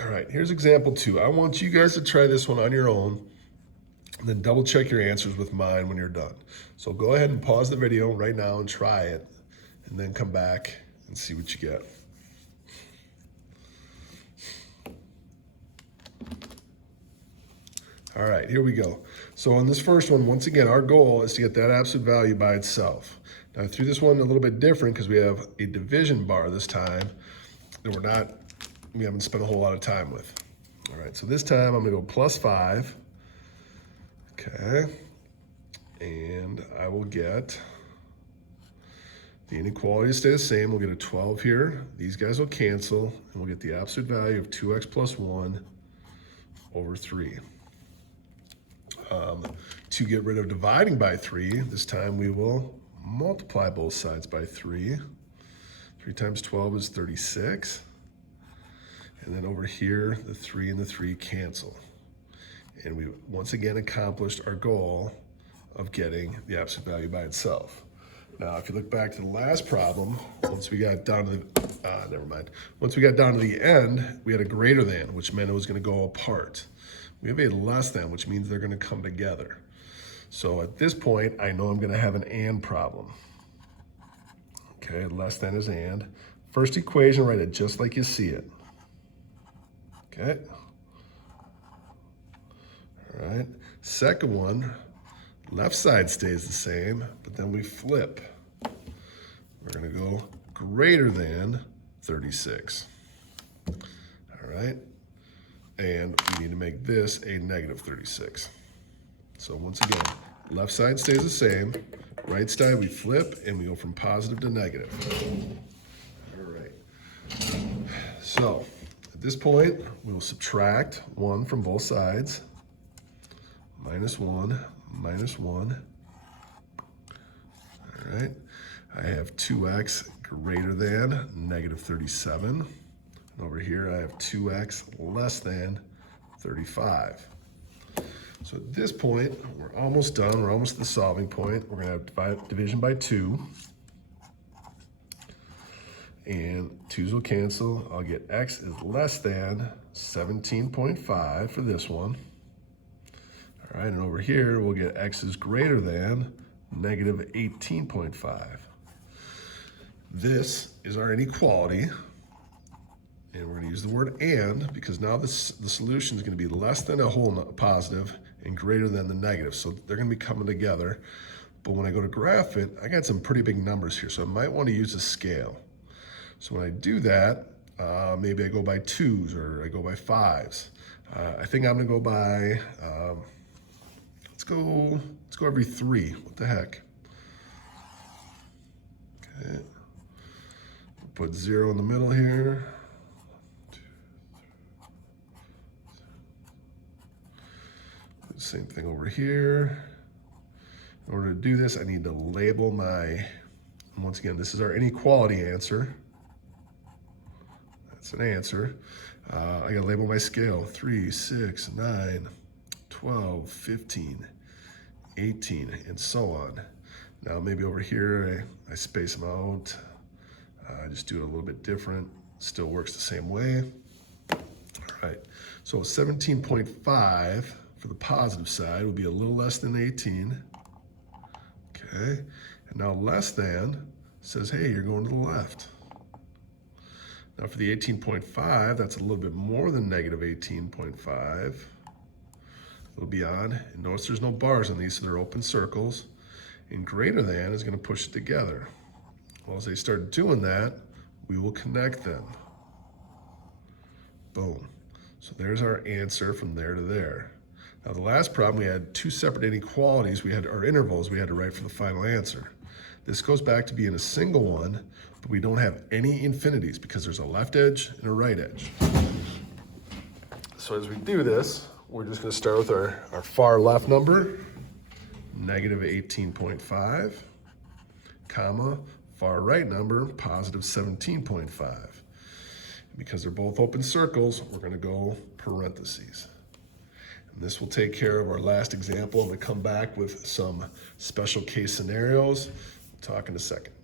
All right, here's example 2. I want you guys to try this one on your own, and then double check your answers with mine when you're done. So go ahead and pause the video right now and try it, and then come back and see what you get. All right, here we go. So on this first one, once again, our goal is to get that absolute value by itself. Now I threw this one a little bit different because we have a division bar this time that we haven't spent a whole lot of time with. All right, so this time I'm gonna go +5, okay? And I will get the inequality to stay the same. We'll get a 12 here. These guys will cancel, and we'll get the absolute value of 2x + 1 over 3. To get rid of dividing by 3, this time we will multiply both sides by 3. 3 times 12 is 36. And then over here, the 3 and the 3 cancel. And we once again accomplished our goal of getting the absolute value by itself. Now, if you look back to the last problem, once we got down to the, Once we got down to the end, we had a greater than, which meant it was gonna go apart. We have a less than, which means they're gonna come together. So at this point, I know I'm gonna have an and problem. Okay, less than is and. First equation, write it just like you see it. Okay. All right. Second one, left side stays the same, but then we flip. We're gonna go greater than 36. All right. And we need to make this a -36. So once again, left side stays the same, right side we flip and we go from positive to negative. All right. So at this point, we will subtract 1 from both sides. -1, -1. All right. I have 2x greater than -37. And over here, I have 2x less than 35. So at this point, we're almost done. We're almost at the solving point. We're going to have division by 2. And 2's will cancel. I'll get x is less than 17.5 for this one. All right, and over here, we'll get x is greater than -18.5. This is our inequality. And we're gonna use the word and because now the solution is gonna be less than a whole positive and greater than the negative. So they're gonna be coming together. But when I go to graph it, I got some pretty big numbers here. So I might wanna use a scale. So when I do that, maybe I go by 2s or I go by 5s. I think I'm gonna go by, let's go every 3. What the heck? Okay. Put 0 in the middle here. Same thing over here. In order to do this, I need to label once again, this is our inequality answer. That's an answer. I gotta label my scale, 3, 6, 9, 12, 15, 18, and so on. Now maybe over here, I space them out. I just do it a little bit different. Still works the same way. All right, so 17.5 for the positive side would be a little less than 18. Okay, and now less than says, hey, you're going to the left. Now for the 18.5, that's a little bit more than -18.5. A little beyond. And notice there's no bars on these, so they're open circles. And greater than is going to push it together. Well, as they start doing that, we will connect them. Boom. So there's our answer from there to there. Now the last problem, we had 2 separate inequalities. We had our intervals we had to write for the final answer. This goes back to being a single one, but we don't have any infinities because there's a left edge and a right edge. So as we do this, we're just going to start with our far left number, -18.5, comma, far right number, +17.5. Because they're both open circles, we're going to go parentheses. And this will take care of our last example. I'm going to come back with some special case scenarios. We'll talk in a second.